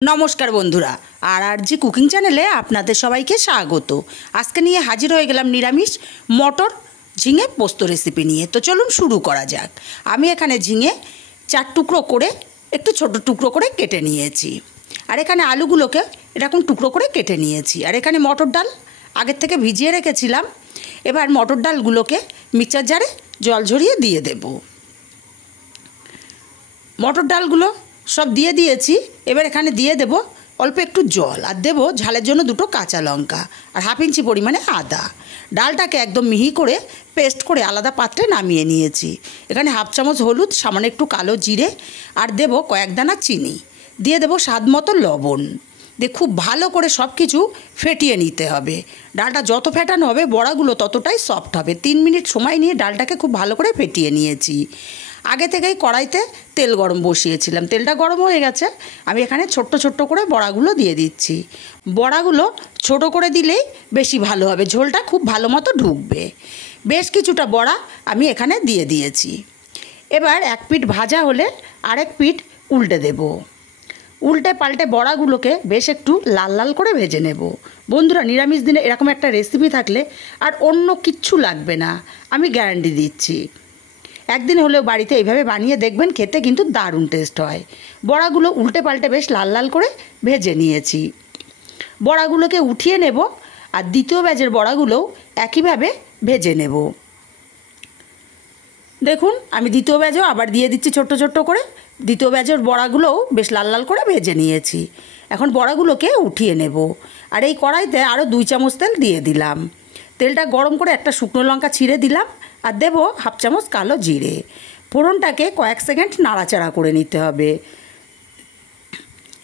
नमस्कार बंधुरा RRG cooking चैनेले आपनादेर सबाइके स्वागत। आज के निये हाजिर हो गेलाम निरामिष मटर झिंगे पोस्तो रेसिपि निये। तो चलुन शुरू करा जाक। आमी एखाने झिंगे 4 टुकरो करे एकटु छोटो टुकरो करे केटे नियेछि और एखाने आलुगुलोके एरकम टुकरो करे केटे नियेछि और एखाने मटर डाल आगे थेके भिजिए रेखेछिलाम। एबार मटर डालगुलोके मिक्सचार जारे जल झरिए दिए देब। मटर डालगुलो सब दिए दिएछि। एबार एखाने दिए देब अल्प एकटु जल और देब झालेर जोन्नो दुटो काँचा लंका और हाफ इंची परिमाणे आदा। डालटाके एकदम मिहि करे पेस्ट करे आलादा पात्रे नामिए निएछि। एखाने हाफ चामच हलुद, सामान्य एकटु कालो जिरे और देब कयेक दाना चीनी, दिए देब स्वाद मतो लवण দিয়ে খুব ভালো করে সব কিছু ফেটিয়ে নিতে হবে। ডালটা যত ফেটানো হবে বড়াগুলো ততটাই সফট হবে। 3 মিনিট সময় নিয়ে ডালটাকে খুব ভালো করে ফেটিয়ে নিয়েছি। আগে থেকেই কড়াইতে তেল গরম বসিয়েছিলাম। তেলটা গরম হয়ে গেছে। আমি এখানে ছোট্ট ছোট্ট করে বড়াগুলো দিয়ে দিচ্ছি। বড়াগুলো ছোট করে দিলেই বেশি ভালো হবে, ঝোলটা খুব ভালো মতো ঢুকবে। বেশ কিছুটা বড়া আমি এখানে দিয়ে দিয়েছি। এবার এক পিঠ ভাজা হলে আরেক পিঠ উল্টে দেব। उल्टे पाल्टे बड़ागुलोके बेश एकटू लाल लाल करे भेजे नेब। बंधुरा निरामिष दिने एरकम एक रेसिपि थाकले और अन्य किच्छू लागबे ना, आमी ग्यारांटी दिচ্ছি। एकदिन हलेও बाड़ीते এইভাবে বানিয়ে দেখবেন, খেতে কিন্তু দারুণ টেস্ট হয়। বড়াগুলো উল্টে পাল্টে বেশ লাল লাল করে ভেজে নিয়েছি। বড়াগুলোকে উঠিয়ে নেব আর দ্বিতীয় ব্যাচের বড়াগুলোও একইভাবে ভেজে নেব। দেখুন আমি দ্বিতীয় ব্যাচও আবার দিয়ে দিচ্ছি ছোট্ট ছোট্ট করে। দ্বিতীয় ব্যাচের বড়াগুলোও বেশ লাল লাল করে ভেজে নিয়েছি। এখন বড়াগুলোকে উঠিয়ে নেব আর এই কড়াইতে আরও 2 চামচ তেল দিয়ে দিলাম। তেলটা গরম করে একটা শুকনো লঙ্কা ছিঁড়ে দিলাম আর দেব হাফ চামচ কালো জিরে। ফোড়নটাকে কয়েক সেকেন্ড নাড়াচাড়া করে নিতে হবে।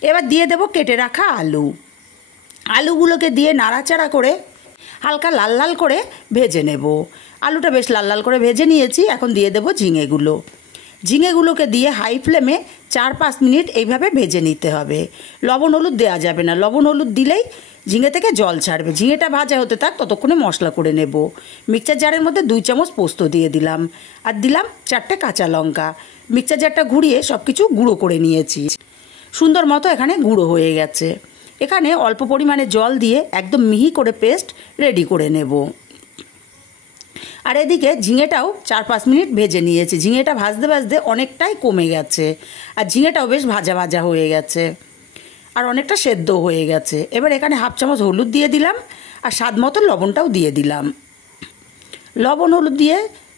এবার দিয়ে দেব কেটে রাখা আলু। আলুগুলোকে দিয়ে নাড়াচাড়া করে হালকা লাল লাল করে ভেজে নেব। আলুটা বেশ লাল লাল করে ভেজে নিয়েছি। এখন দিয়ে দেব ঝিঙেগুলো। ঝিঙেগুলোকে দিয়ে হাই ফ্লেমে 4-5 মিনিট এইভাবে ভেজে নিতে হবে। লবণ হলুদ দেওয়া যাবে না, লবণ হলুদ দিলেই ঝিঙে থেকে জল ছাড়বে। ঝিঙেটা ভাজা হতে থাক, ততক্ষণে মশলা করে নেব। মিক্সচার জারের মধ্যে 2 চামচ পোস্ত দিয়ে দিলাম আর দিলাম 4টে কাঁচা লঙ্কা। মিক্সচার জারটা ঘুরিয়ে সব কিছু গুঁড়ো করে নিয়েছি। সুন্দর মতো এখানে গুঁড়ো হয়ে গেছে। এখানে অল্প পরিমাণে জল দিয়ে একদম মিহি করে পেস্ট রেডি করে নেব। আর এদিকে ঝিঙেটাও 4-5 মিনিট ভেজে নিয়েছি। ঝিঙেটা ভাজতে ভাজতে অনেকটাই কমে গেছে আর ঝিঙেটাও বেশ ভাজা ভাজা হয়ে গেছে আর অনেকটা সেদ্ধ হয়ে গেছে। এবার এখানে হাফ চামচ হলুদ দিয়ে দিলাম আর স্বাদ মতো লবণটাও দিয়ে দিলাম। লবণ হলুদ দিয়ে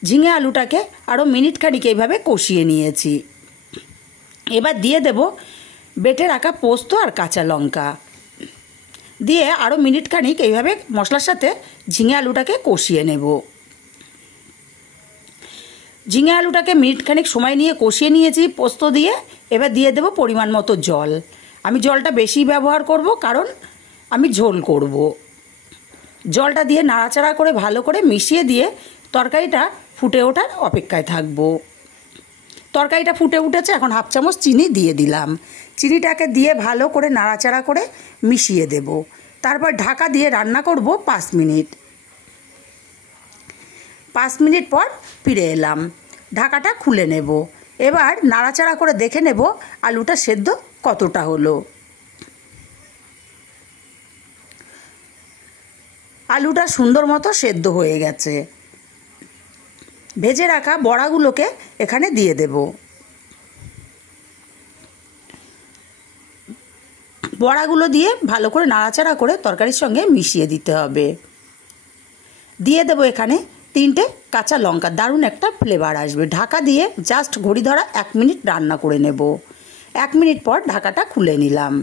ঝিঙে আলুটাকে আরও মিনিট খানিক এইভাবে কষিয়ে নিয়েছি। এবার দিয়ে দেব বেটে রাখা পোস্ত আর কাঁচা লঙ্কা দিয়ে আরও মিনিট খানিক এইভাবে মশলার সাথে ঝিঙে আলুটাকে কষিয়ে নেব। ঝিঙে আলুটাকে মিনিট খানিক সময় নিয়ে কষিয়ে নিয়েছি পোস্ত দিয়ে। এবার দিয়ে দেব পরিমাণ মতো জল। আমি জলটা বেশি ব্যবহার করব কারণ আমি ঝোল করব। জলটা দিয়ে নাড়াচাড়া করে ভালো করে মিশিয়ে দিয়ে তরকারিটা ফুটে ওঠার অপেক্ষায় থাকব। তরকারিটা ফুটে উঠেছে, এখন হাফ চামচ চিনি দিয়ে দিলাম। চিনিটাকে দিয়ে ভালো করে নাড়াচাড়া করে মিশিয়ে দেব। তারপর ঢাকা দিয়ে রান্না করব 5 মিনিট। 5 মিনিট পর ফিরে এলাম। ঢাকাটা খুলে নেব। এবার নাড়াচাড়া করে দেখে নেব আলুটা সেদ্ধ কতটা হলো। আলুটা সুন্দর মতো সেদ্ধ হয়ে গেছে। ভেজে রাখা বড়াগুলোকে এখানে দিয়ে দেব। বড়াগুলো দিয়ে ভালো করে নাড়াচাড়া করে তরকারির সঙ্গে মিশিয়ে দিতে হবে। দিয়ে দেব এখানে 3টে কাঁচা লঙ্কা, দারুণ একটা ফ্লেভার আসবে। ঢাকা দিয়ে জাস্ট ঘড়ি ধরা 1 মিনিট রান্না করে নেব। 1 মিনিট পর ঢাকাটা খুলে নিলাম।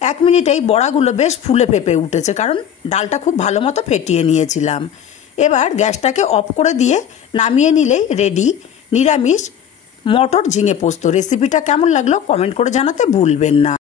1 মিনিটেই বড়াগুলো বেশ ফুলে ফেপে উঠেছে, কারণ ডালটা খুব ভালো মতো ফেটিয়ে নিয়েছিলাম। এবার গ্যাসটাকে অফ করে দিয়ে নামিয়ে নিলেই রেডি নিরামিষ মটর ঝিঙে পোস্ত। রেসিপিটা কেমন লাগলো কমেন্ট করে জানাতে ভুলবেন না।